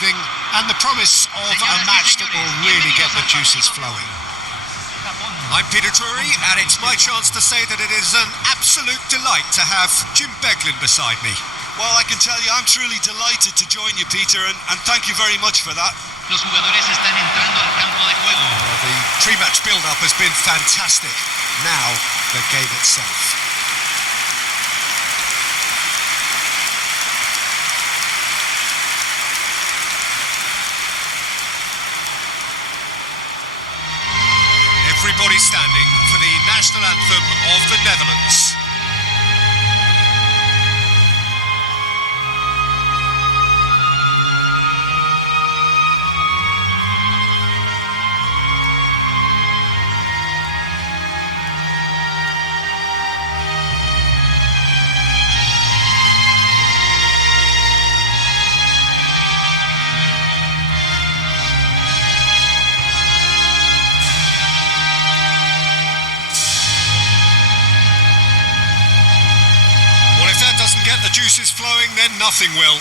evening and the promise of a match that will really get the juices flowing. I'm Peter Drury, and it's my chance to say that it is an absolute delight to have Jim Beglin beside me. Well, I can tell you I'm truly delighted to join you, Peter, and thank you very much for that. Los jugadores están entrando al campo de juego. The pre-match build-up has been fantastic. Now, the game itself. Everybody standing for the national anthem of the Netherlands. If that doesn't get the juices flowing, then nothing will.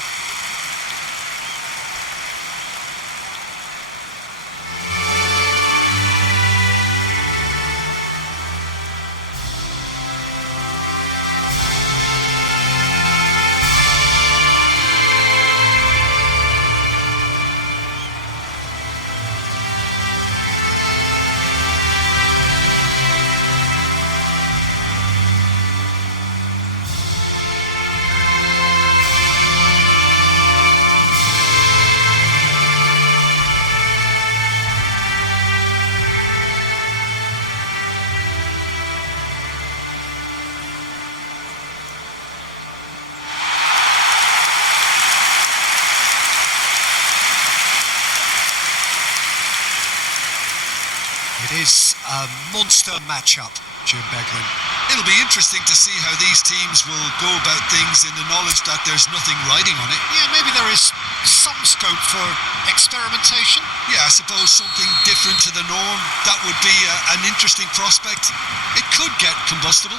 It is a monster matchup, Jim Beglin. It'll be interesting to see how these teams will go about things in the knowledge that there's nothing riding on it. Yeah, maybe there is some scope for experimentation. Yeah, I suppose something different to the norm. That would be an interesting prospect. It could get combustible.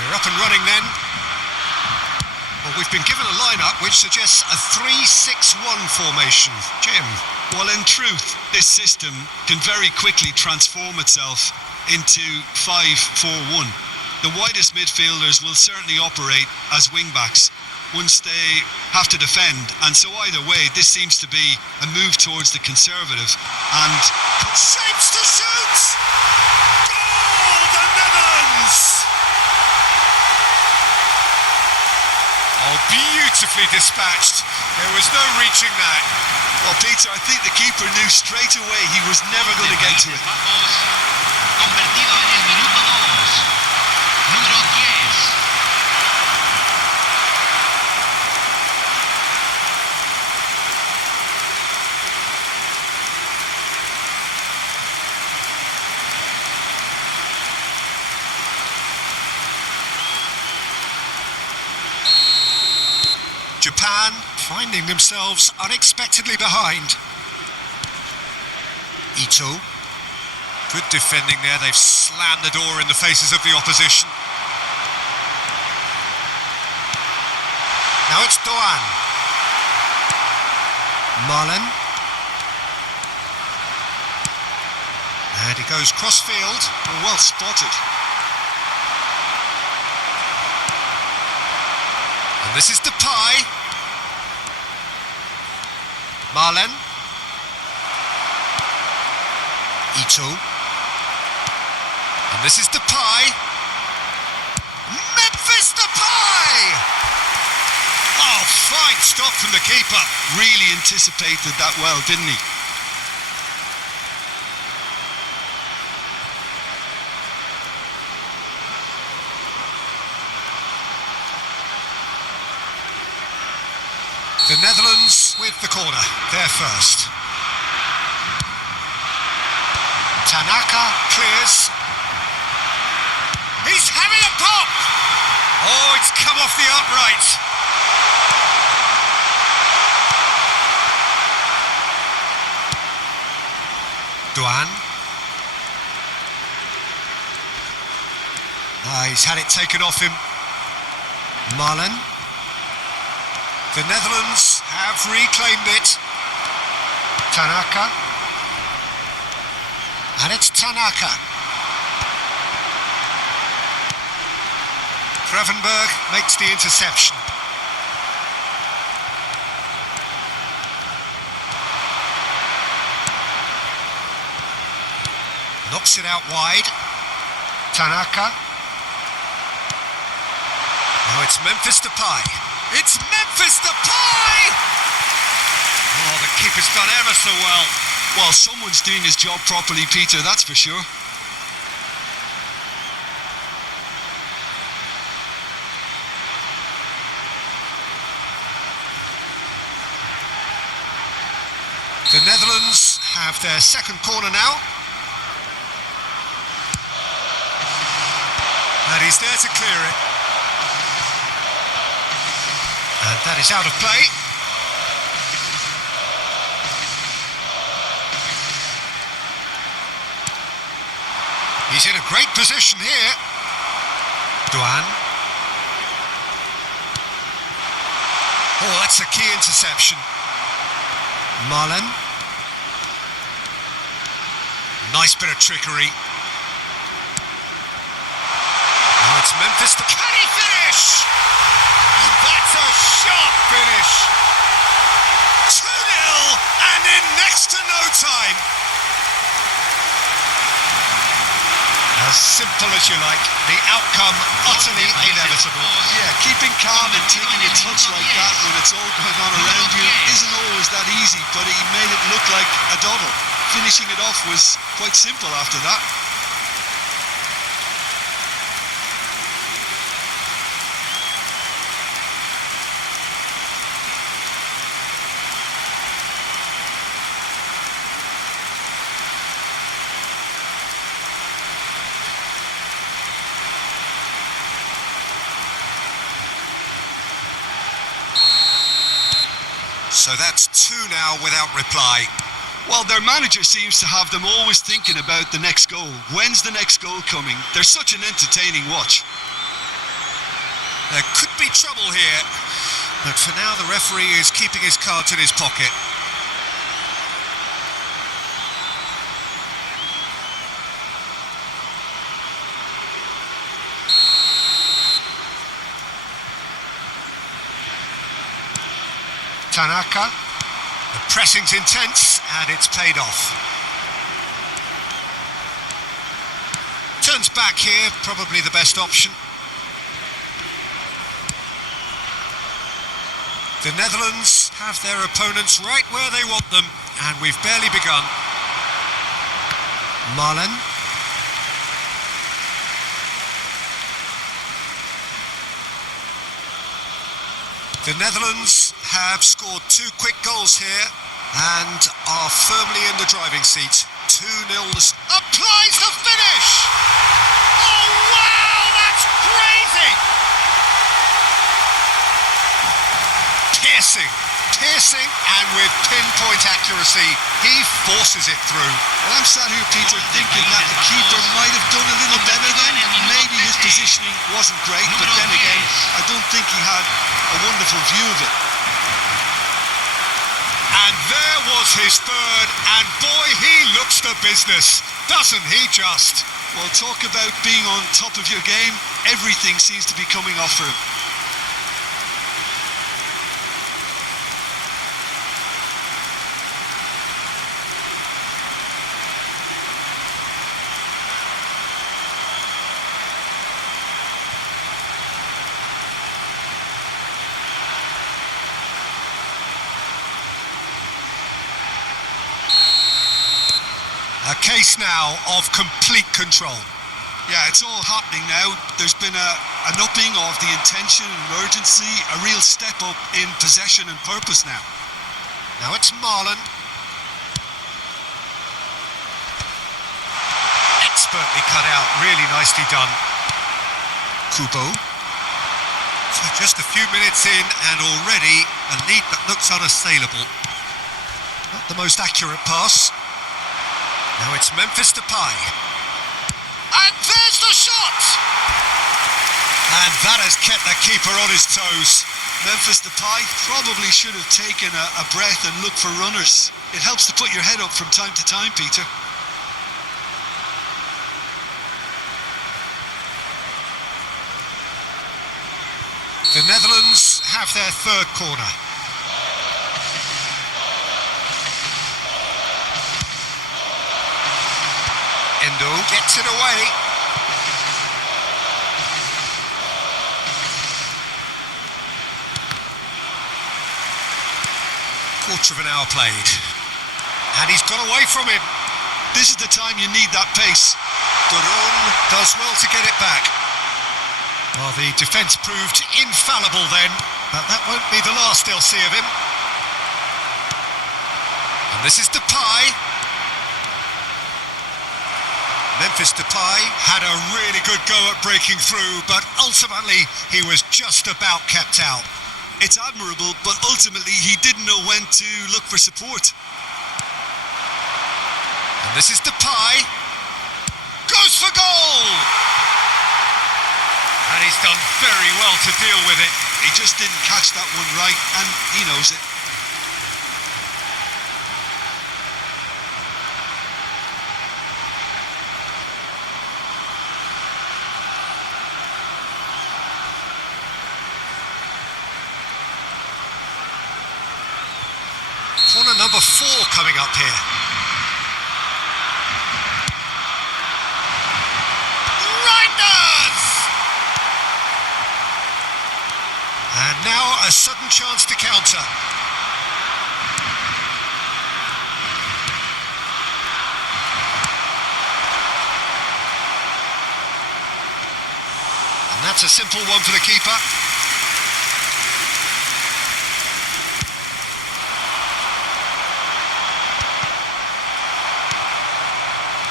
We're up and running then. Well, we've been given a lineup which suggests a 3-6-1 formation. Jim? Well, in truth, this system can very quickly transform itself into 5-4-1. The widest midfielders will certainly operate as wing-backs once they have to defend, and so either way, this seems to be a move towards the conservative. And shapes to shoot! Goal, the Netherlands! Oh, beautifully dispatched. There was no reaching that. Well, Peter, I think the keeper knew straight away he was never going to get to it. Convertido en el minuto 2. Número 10. Japan finding themselves unexpectedly behind. Ito. Good defending there. They've slammed the door in the faces of the opposition. Now it's Doan. Malen. And he goes cross-field. Well spotted. And this is Depay. Malen. Ito. And this is Depay. Memphis Depay! Oh, fine stop from the keeper. Really anticipated that well, didn't he? The Netherlands with the corner, they're first. Tanaka clears. He's having a pop! Oh, it's come off the upright. Doan. He's had it taken off him. Malen. The Netherlands have reclaimed it. Tanaka. And it's Tanaka. Gravenberg makes the interception. Knocks it out wide. Tanaka. Now it's Memphis Depay. It's Memphis Depay! Oh, the keeper's done ever so well. Well, someone's doing his job properly, Peter, that's for sure. The Netherlands have their second corner now. And he's there to clear it. And that is out of play. He's in a great position here. Duan. Oh, that's a key interception. Marlen. Nice bit of trickery. Now it's Memphis. Can he finish? That's a sharp finish. 2-0 and in next to no time. As simple as you like, the outcome utterly inevitable. Yeah, keeping calm and taking a touch like that when it's all going on around you isn't always that easy, but he made it look like a doddle. Finishing it off was quite simple after that. So that's 2 now without reply. Well, their manager seems to have them always thinking about the next goal. When's the next goal coming? They're such an entertaining watch. There could be trouble here, but for now the referee is keeping his cards in his pocket. Tanaka. The pressing's intense and it's paid off. Turns back here, probably the best option. The Netherlands have their opponents right where they want them, and we've barely begun. Marlen. The Netherlands have scored 2 quick goals here and are firmly in the driving seat. 2-0. Applies the finish! Oh, wow, that's crazy! Piercing, and with pinpoint accuracy, he forces it through. Well, I'm sat here, Peter, thinking that the keeper might have done a little better then. Maybe his positioning wasn't great, but then again, I don't think he had a wonderful view of it. And there was his third, and boy, he looks the business, doesn't he just? Well, talk about being on top of your game. Everything seems to be coming off for him. A case now of complete control. Yeah, it's all happening now. There's been an upping of the intention and urgency, a real step up in possession and purpose now. Now it's Marlen. Expertly cut out, really nicely done. Kubo. So just a few minutes in and already a lead that looks unassailable. Not the most accurate pass. Now it's Memphis Depay. And there's the shot! And that has kept the keeper on his toes. Memphis Depay probably should have taken a breath and looked for runners. It helps to put your head up from time to time, Peter. The Netherlands have their third corner. Endo gets it away. Quarter of an hour played. And he's got away from him. This is the time you need that pace. Duron does well to get it back. Well, the defence proved infallible then, but that won't be the last they'll see of him. And this is Depay. Memphis Depay had a really good go at breaking through, but ultimately he was just about kept out. It's admirable, but ultimately he didn't know when to look for support. And this is Depay. Goes for goal! And he's done very well to deal with it. He just didn't catch that one right, and he knows it. Corner number 4 coming up here. Reinders! And now a sudden chance to counter. And that's a simple one for the keeper.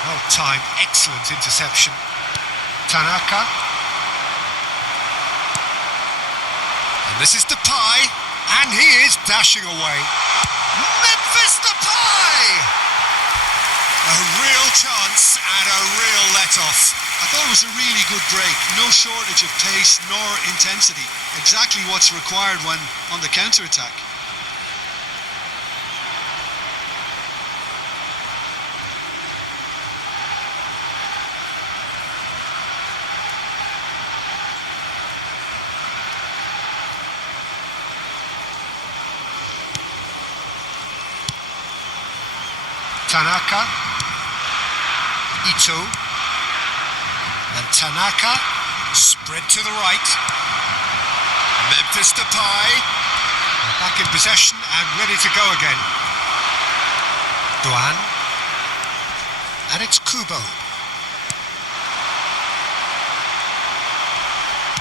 Well-timed, excellent interception. Tanaka. And this is Depay, and he is dashing away. Memphis Depay! A real chance and a real let-off. I thought it was a really good break. No shortage of pace nor intensity. Exactly what's required when on the counter-attack. Tanaka, Ito, and Tanaka, spread to the right. Memphis Depay, back in possession and ready to go again. Duan, and it's Kubo.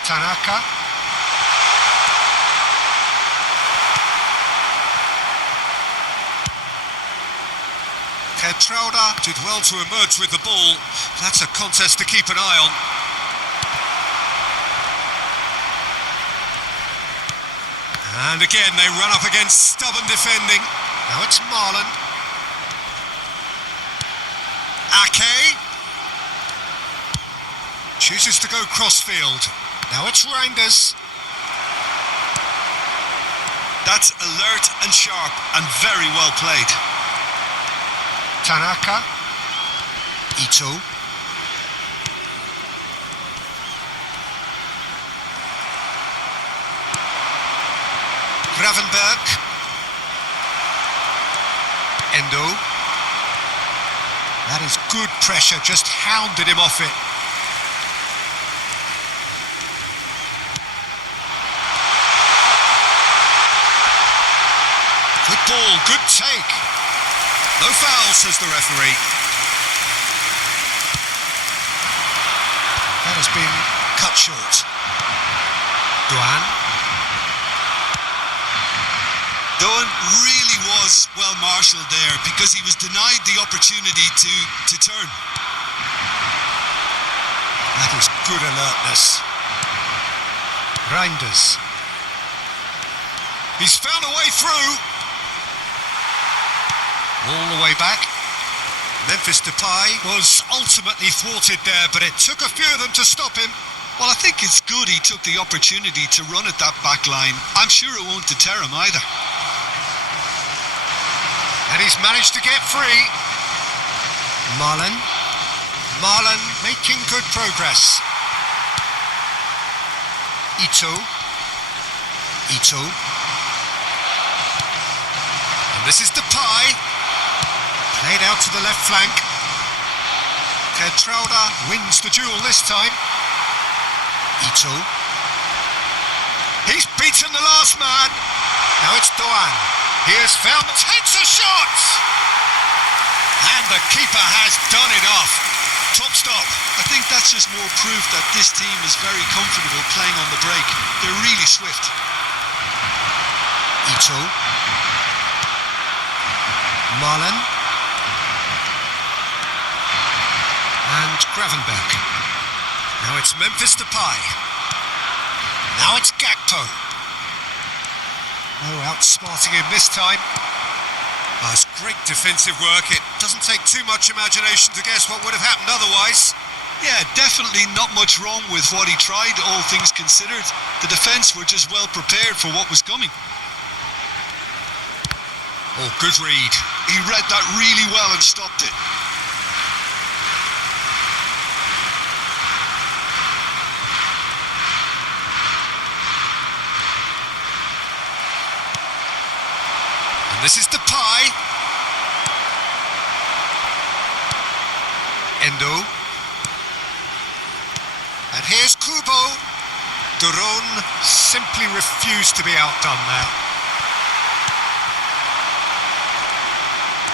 Tanaka. Kertrauda did well to emerge with the ball. That's a contest to keep an eye on. And again they run up against stubborn defending. Now it's Marlon. Ake. Chooses to go crossfield. Now it's Reinders. That's alert and sharp and very well played. Tanaka, Ito, Gravenberg, Endo. That is good pressure, just hounded him off it. Good ball, good take. No foul, says the referee. That has been cut short. Duan. Duan really was well marshalled there because he was denied the opportunity to turn. That is good alertness. Reinders. He's found a way through. All the way back. Memphis Depay was ultimately thwarted there, but it took a few of them to stop him. Well, I think it's good he took the opportunity to run at that back line. I'm sure it won't deter him either. And he's managed to get free. Marlon making good progress. Ito. And this is Depay. Played out to the left flank. Geertruida wins the duel this time. Ito. He's beaten the last man. Now it's Doan. He has found, takes a shot! And the keeper has done it off. Top stop. I think that's just more proof that this team is very comfortable playing on the break. They're really swift. Ito. Marlon. And Gravenberch. Now it's Memphis Depay. Now it's Gakpo. No outsmarting him this time. Oh, it's great defensive work. It doesn't take too much imagination to guess what would have happened otherwise. Yeah, definitely not much wrong with what he tried, all things considered. The defence were just well prepared for what was coming. Oh, good read. He read that really well and stopped it. This is Depay. Endo. And here's Kubo. Duron simply refused to be outdone there.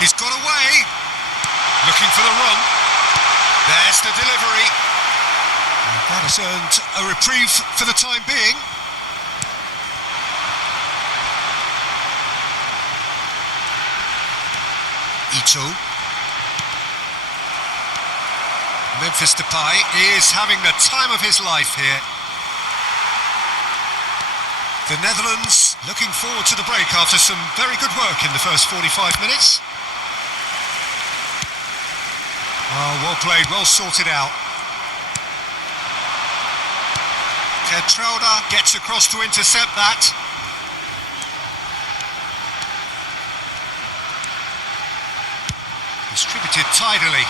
He's got away. Looking for the run. There's the delivery. And that has earned a reprieve for the time being. Ito. Memphis Depay is having the time of his life here. The Netherlands looking forward to the break after some very good work in the first 45 minutes. Oh, well played, well sorted out. Geertruida gets across to intercept that. Distributed tidily.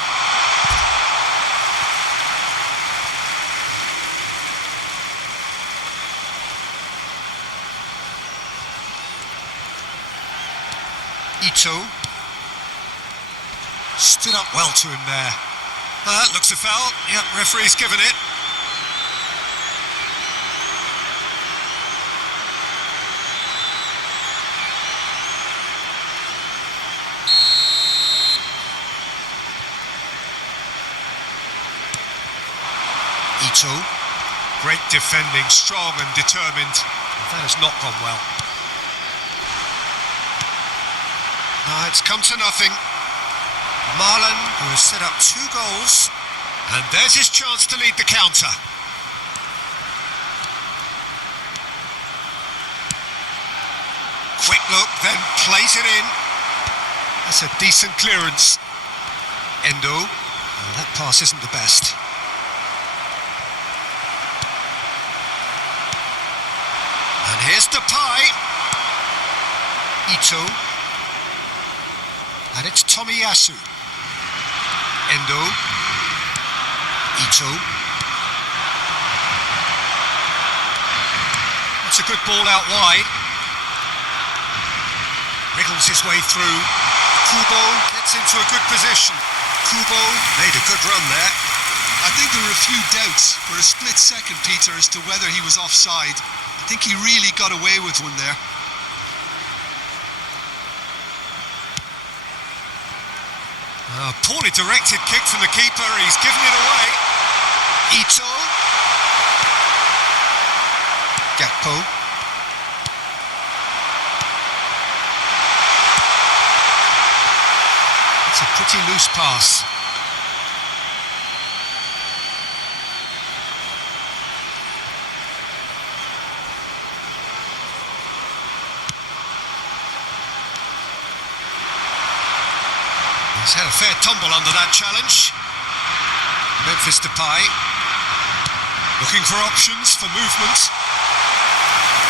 Ito. Stood up well to him there. That looks a foul. Yep, referee's given it. Ito. Great defending, strong and determined. That has not gone well. It's come to nothing. Marlon, who has set up 2 goals, and there's his chance to lead the counter. Quick look, then plays it in. That's a decent clearance. Endo. Oh, that pass isn't the best. And here's Depay. Ito. And it's Tomiyasu. Endo. Ito. That's a good ball out wide. Wriggles his way through. Kubo gets into a good position. Kubo made a good run there. I think there were a few doubts for a split second, Peter, as to whether he was offside. I think he really got away with one there. A poorly directed kick from the keeper. He's given it away. Ito. Gakpo. It's a pretty loose pass. He's had a fair tumble under that challenge. Memphis Depay. Looking for options for movement.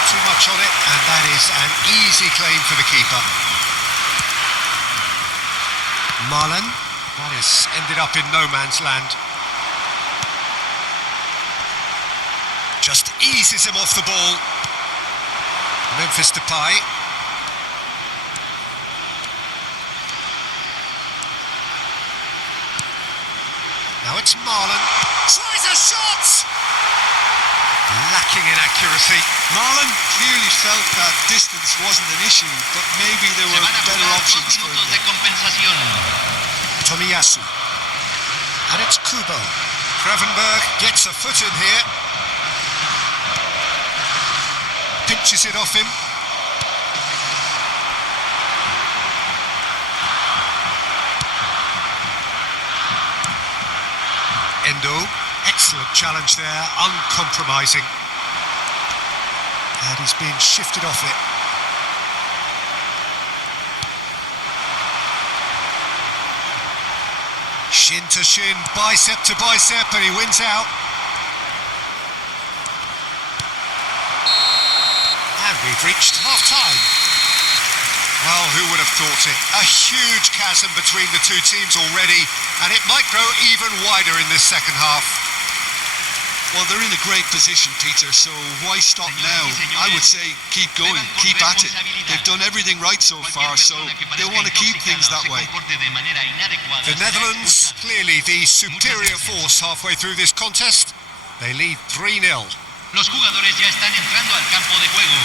Too much on it, and that is an easy claim for the keeper. Marlon, that has ended up in no man's land. Just eases him off the ball. Memphis Depay. Now it's Marlon. Tries a shot! Lacking in accuracy. Marlon clearly felt that distance wasn't an issue, but maybe there Se were van a better jugar 2 options for minutos him. de compensación. Tomiyasu. And it's Kubo. Gravenberg gets a foot in here. Pinches it off him. Endo. Excellent challenge there, uncompromising. And he's being shifted off it. Shin to shin, bicep to bicep, and he wins out. And we've reached half-time. Well, who would have thought it? A huge chasm between the two teams already, and it might grow even wider in this second half. Well, they're in a great position, Peter, so why stop now? I would say keep going, keep at it. They've done everything right so far, so they want to keep things that way. The Netherlands, clearly the superior force halfway through this contest. They lead 3-0. Los jugadores ya están entrando al campo de juego.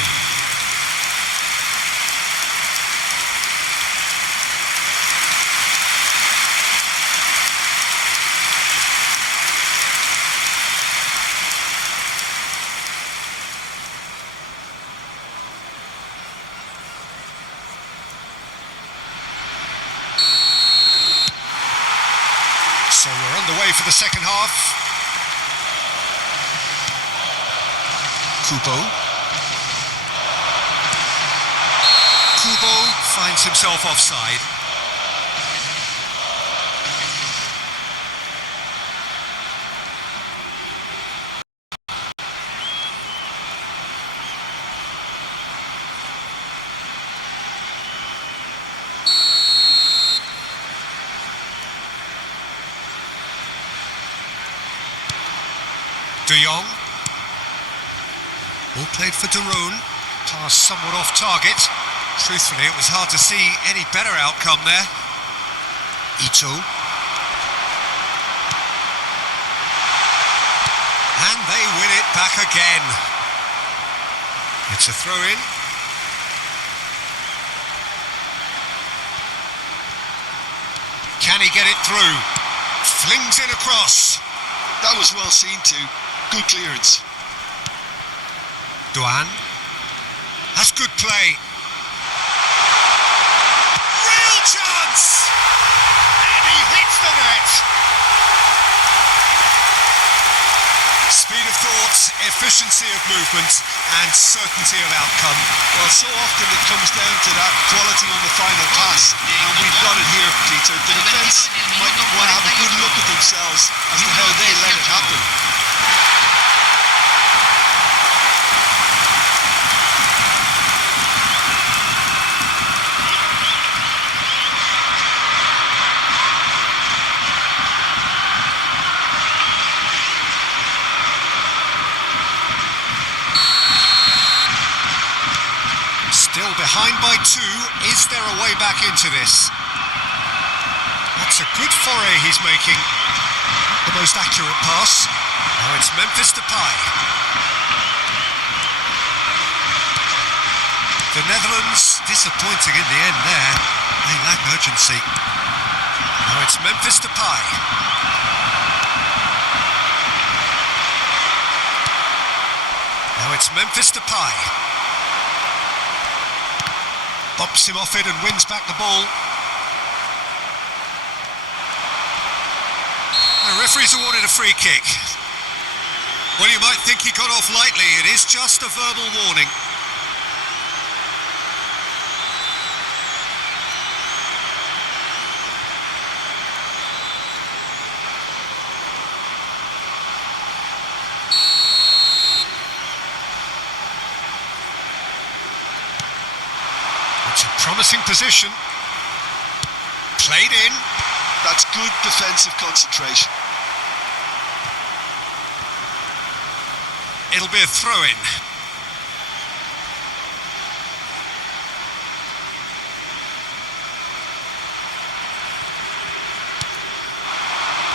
So we're on the way for the second half. Kubo. Kubo finds himself offside. De Jong. Ball played for De Roon. Pass somewhat off target. Truthfully, it was hard to see any better outcome there. Ito. And they win it back again. It's a throw-in. Can he get it through? Flings it across. That was well seen too. Good clearance. Duan. That's good play. Real chance! And he hits the net. Speed of thought, efficiency of movement, and certainty of outcome. Well, so often it comes down to that quality on the final pass, and we've got it here, Peter. The defence might not want to have a good look at themselves as to how they let it happen. Still behind by 2. Is there a way back into this? That's a good foray he's making. The most accurate pass. Now it's Memphis Depay. The Netherlands disappointing in the end there. They lack urgency. Now it's Memphis Depay. Now it's Memphis Depay. Bops him off it and wins back the ball. The referee's awarded a free kick. Well, you might think he got off lightly. It is just a verbal warning. It's a promising position. Played in. That's good defensive concentration. It'll be a throw-in.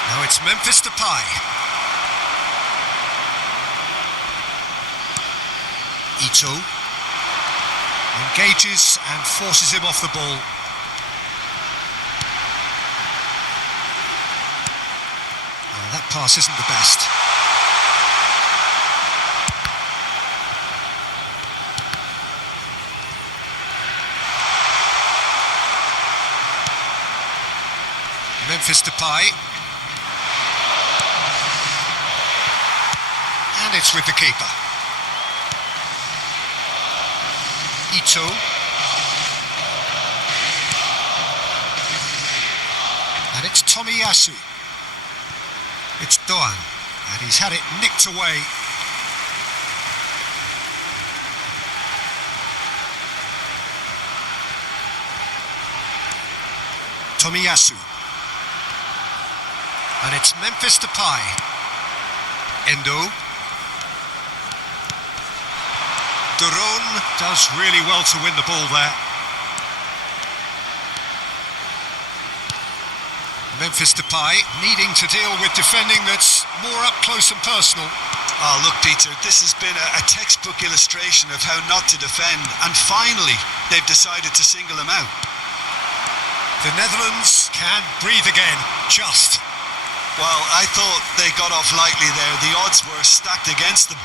Now it's Memphis Depay. Ito engages and forces him off the ball. That pass isn't the best. Memphis Depay. And it's with the keeper. Ito. And it's Tomiyasu. It's Doan, and he's had it nicked away. Tomiyasu. And it's Memphis Depay. Endo. Duron does really well to win the ball there. Memphis Depay needing to deal with defending that's more up close and personal. Oh, look, Peter, this has been a textbook illustration of how not to defend, and finally they've decided to single him out. The Netherlands can breathe again, just. Well, I thought they got off lightly there. The odds were stacked against them.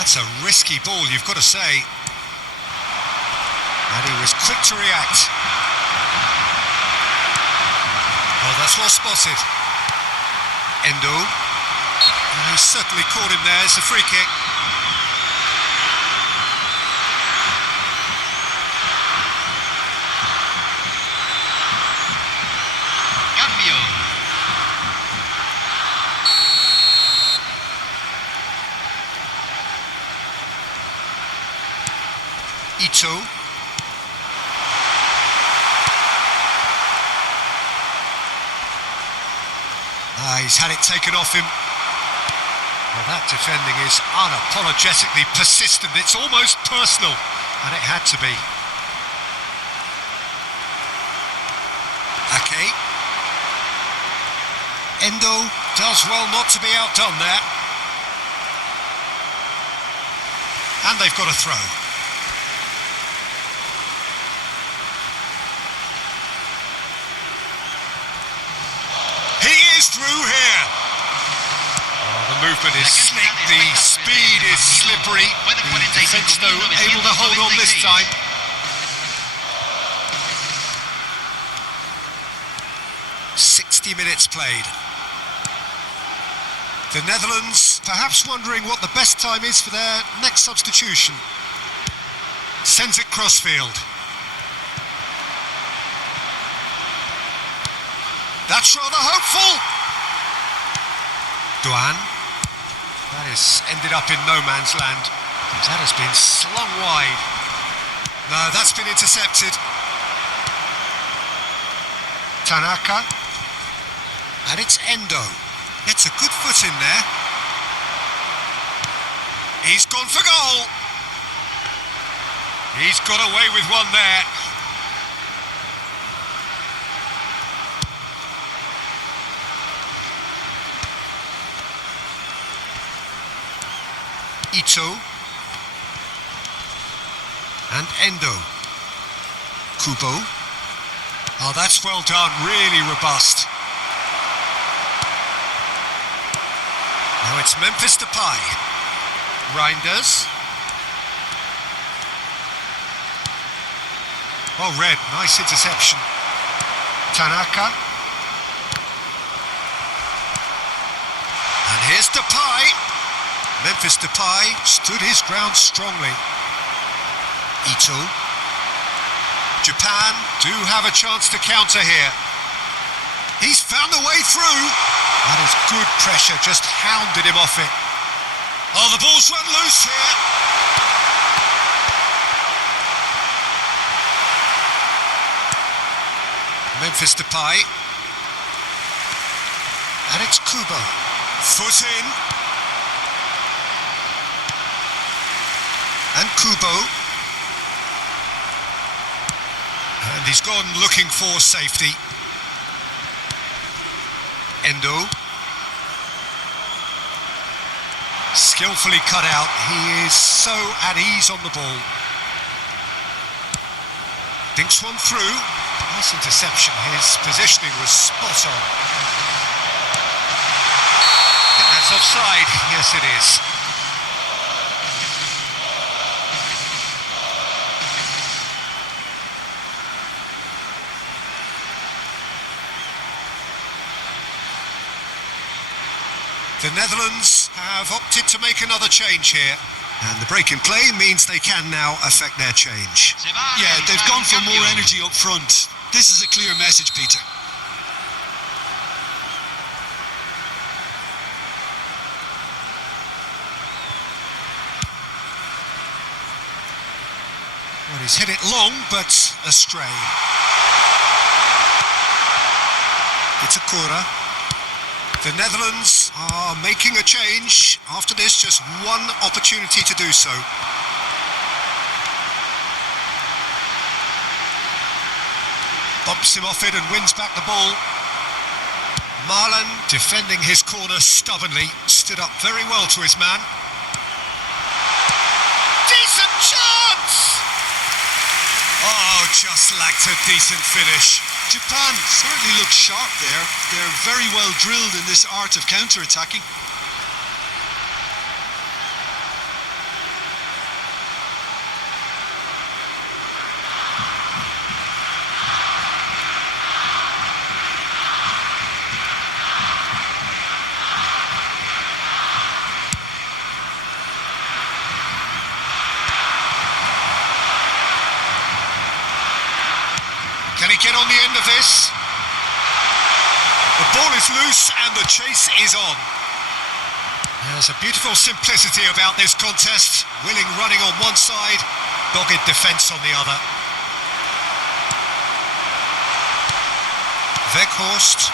That's a risky ball, you've got to say. And he was quick to react. Oh, that's well spotted. Endo. And he certainly caught him there. It's a free kick. Cambio. Ito. He's had it taken off him. Well, that defending is unapologetically persistent. It's almost personal, and it had to be. Ake. Endo does well not to be outdone there. And they've got a throw. Through here. Oh, the movement is slick, the speed is slippery. The defence, though, able to hold on this time. "60 minutes played. The Netherlands perhaps wondering what the best time is for their next substitution. Sends it crossfield. That's rather hopeful. Duan. That has ended up in no man's land. That has been slung wide. No, that's been intercepted. Tanaka. And it's Endo. Gets a good foot in there. He's gone for goal. He's got away with one there. Ito. And Endo. Kubo. Oh, that's well done, really robust. Now it's Memphis Depay. Reinders. Well read, nice interception. Tanaka. And here's Depay. Memphis Depay stood his ground strongly. Ito. Japan do have a chance to counter here. He's found a way through. That is good pressure, just hounded him off it. Oh, the ball's run loose here. Memphis Depay. And it's Kubo. Foot in. And Kubo. And he's gone looking for safety. Endo. Skillfully cut out. He is so at ease on the ball. Dinks one through. Nice interception. His positioning was spot on. I think that's offside. Yes, it is. The Netherlands have opted to make another change here. And the break in play means they can now affect their change. Yeah, they've gone for more energy up front. This is a clear message, Peter. Well, he's hit it long, but astray. It's a Cora. The Netherlands are making a change. After this, just one opportunity to do so. Bumps him off it and wins back the ball. Marlon, defending his corner stubbornly, stood up very well to his man. Decent chance! Oh, just lacked a decent finish. Japan certainly looks sharp there. They're very well drilled in this art of counter-attacking. Can he get on the end of this? The ball is loose and the chase is on. There's a beautiful simplicity about this contest. Willing running on one side, dogged defence on the other. Weghorst.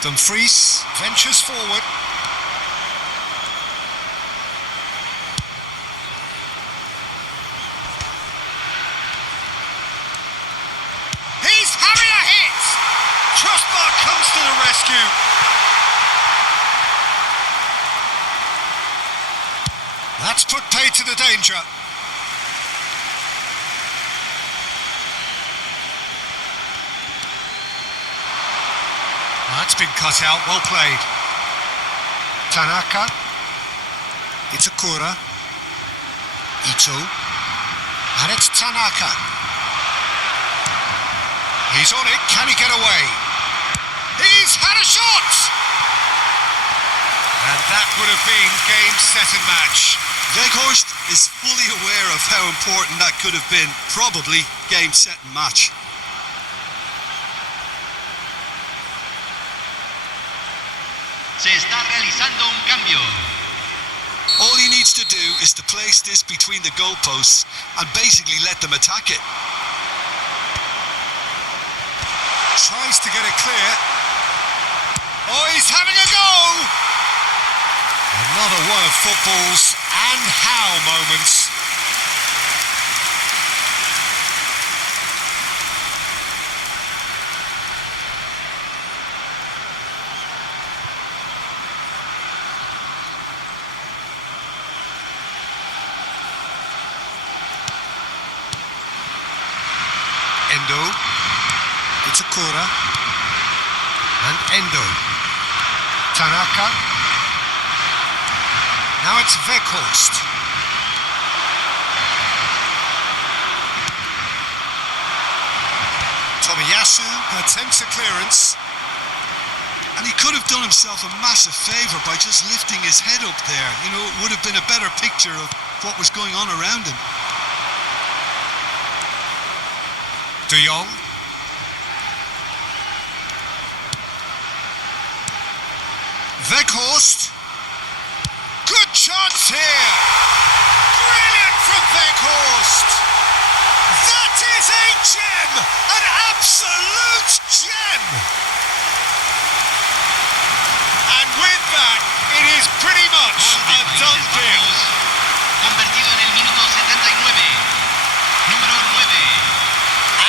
Dumfries ventures forward. He's having a hit! Crossbar comes to the rescue. That's put paid to the danger. That's been cut out, well played. Tanaka. It's Akura. Ito. And it's Tanaka. He's on it, can he get away? He's had a shot! And that would have been game, set and match. Weghorst is fully aware of how important that could have been. Probably game, set and match. Se está realizando un cambio. All he needs to do is to place this between the goalposts and basically let them attack it. Tries to get it clear. Oh, he's having a go! Another one of football's and how moments. Endo. It's Akura. And Endo. Tanaka. Now it's Weghorst. Tomiyasu attempts a clearance. And he could have done himself a massive favour by just lifting his head up there. You know, it would have been a better picture of what was going on around him. De Jong. Weghorst. Good chance here. Brilliant from Weghorst. That is a gem, an absolute gem. And with that, it is pretty much Gol de a done Países deal. Bajos, convertido en el minuto 79. Número 9.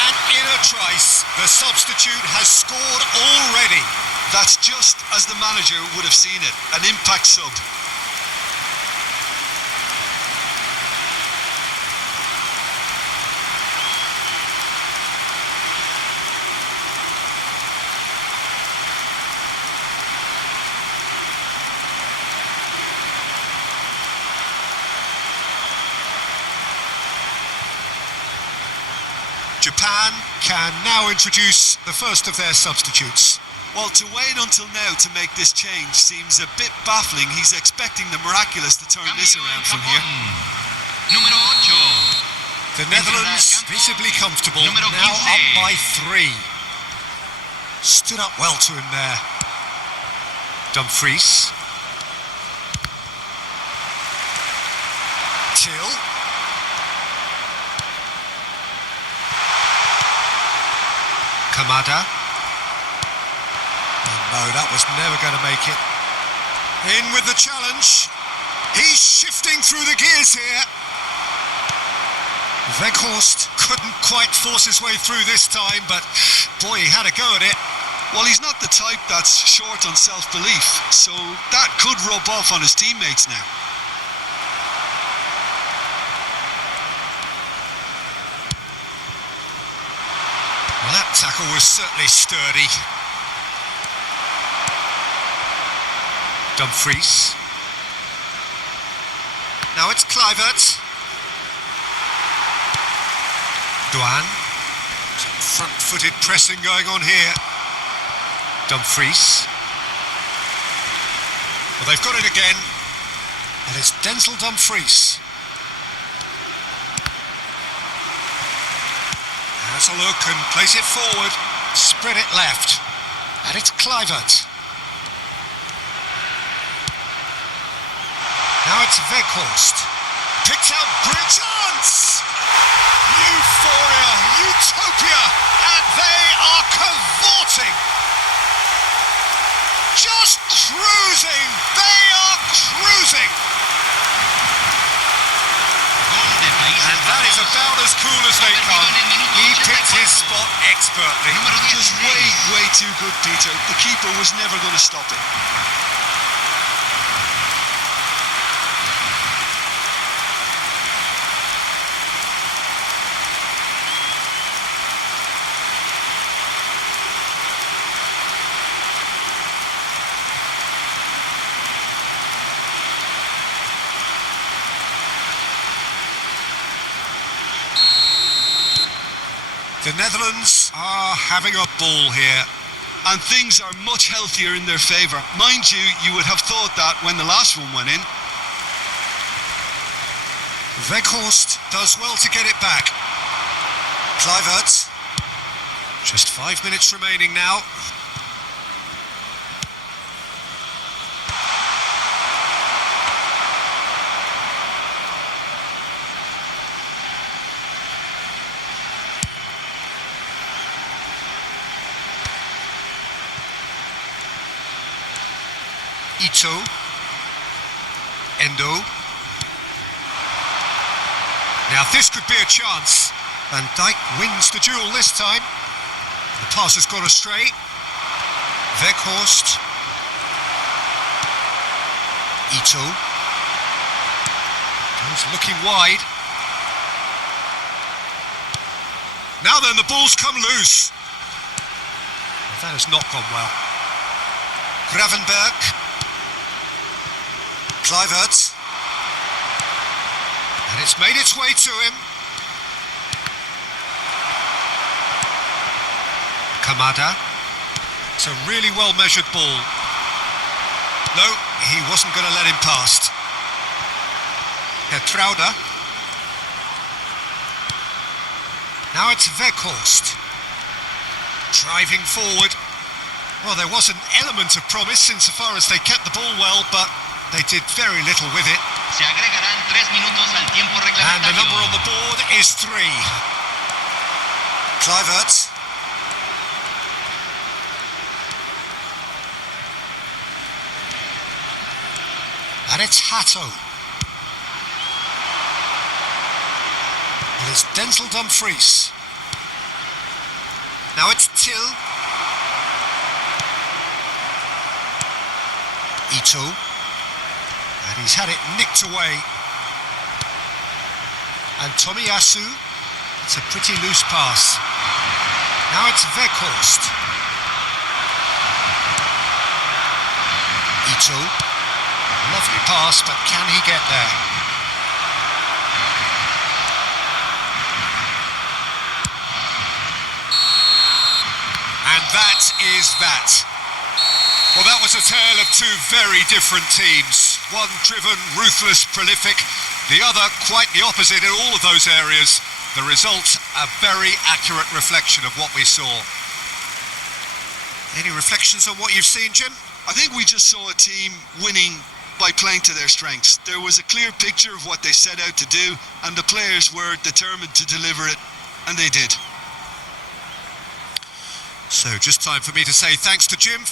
And in a trice, the substitute has scored already. That's just as the manager would have seen it, an impact sub. Japan can now introduce the first of their substitutes. Well, to wait until now to make this change seems a bit baffling. He's expecting the miraculous to turn this Cambio en around from Japón. here. Número 8. The Netherlands visibly comfortable, Número now 15. up by 3. Stood up well to him there. Dumfries. Till. Kamada. Oh no, that was never going to make it. In with the challenge. He's shifting through the gears here. Weghorst couldn't quite force his way through this time, but boy, he had a go at it. Well, he's not the type that's short on self-belief, so that could rub off on his teammates now. Well, that tackle was certainly sturdy. Dumfries. Now it's Kluivert. Douan. Some front-footed pressing going on here. Dumfries. Well, they've got it again. And it's Denzel Dumfries. Has a look and plays it forward. Spread it left. And it's Kluivert. Now it's Weghorst. Picks out brilliant chance! Euphoria, utopia, and they are cavorting. Just cruising. They are cruising. Gol de Países And that is Bajos. about as cool as they come. He picked his spot expertly. Número Just 16. way too good, Peter. The keeper was never going to stop it. The Netherlands are having a ball here. And things are much healthier in their favour. Mind you, you would have thought that when the last one went in. Weghorst does well to get it back. Kluivert. Just 5 minutes remaining now. Ito. Endo. Now this could be a chance. Van Dijk wins the duel this time. The pass has gone astray. Weghorst. Ito. Goes looking wide. Now then, the ball's come loose. Well, that has not gone well. Gravenberg. Kluivert. And it's made its way to him. Kamada. It's a really well-measured ball. No, he wasn't going to let him past. Gertruida. Now it's Weghorst. Driving forward. Well, Well, there was an element of promise insofar as they kept the ball well, but they did very little with it. Se agregarán 3 minutos al tiempo And the reglamentario. number on the board is 3. Kluivert. And it's Hatto. And it's Denzel Dumfries. Now it's Till. Ito. And he's had it nicked away. And Tomiyasu. It's a pretty loose pass. Now it's Weghorst. Ito. Lovely pass, but can he get there? And that is that. Well, that was a tale of two very different teams. One driven, ruthless, prolific. The other quite the opposite in all of those areas. The result, a very accurate reflection of what we saw. Any reflections on what you've seen, Jim? I think we just saw a team winning by playing to their strengths. There was a clear picture of what they set out to do, and the players were determined to deliver it, and they did. So just time for me to say thanks to Jim.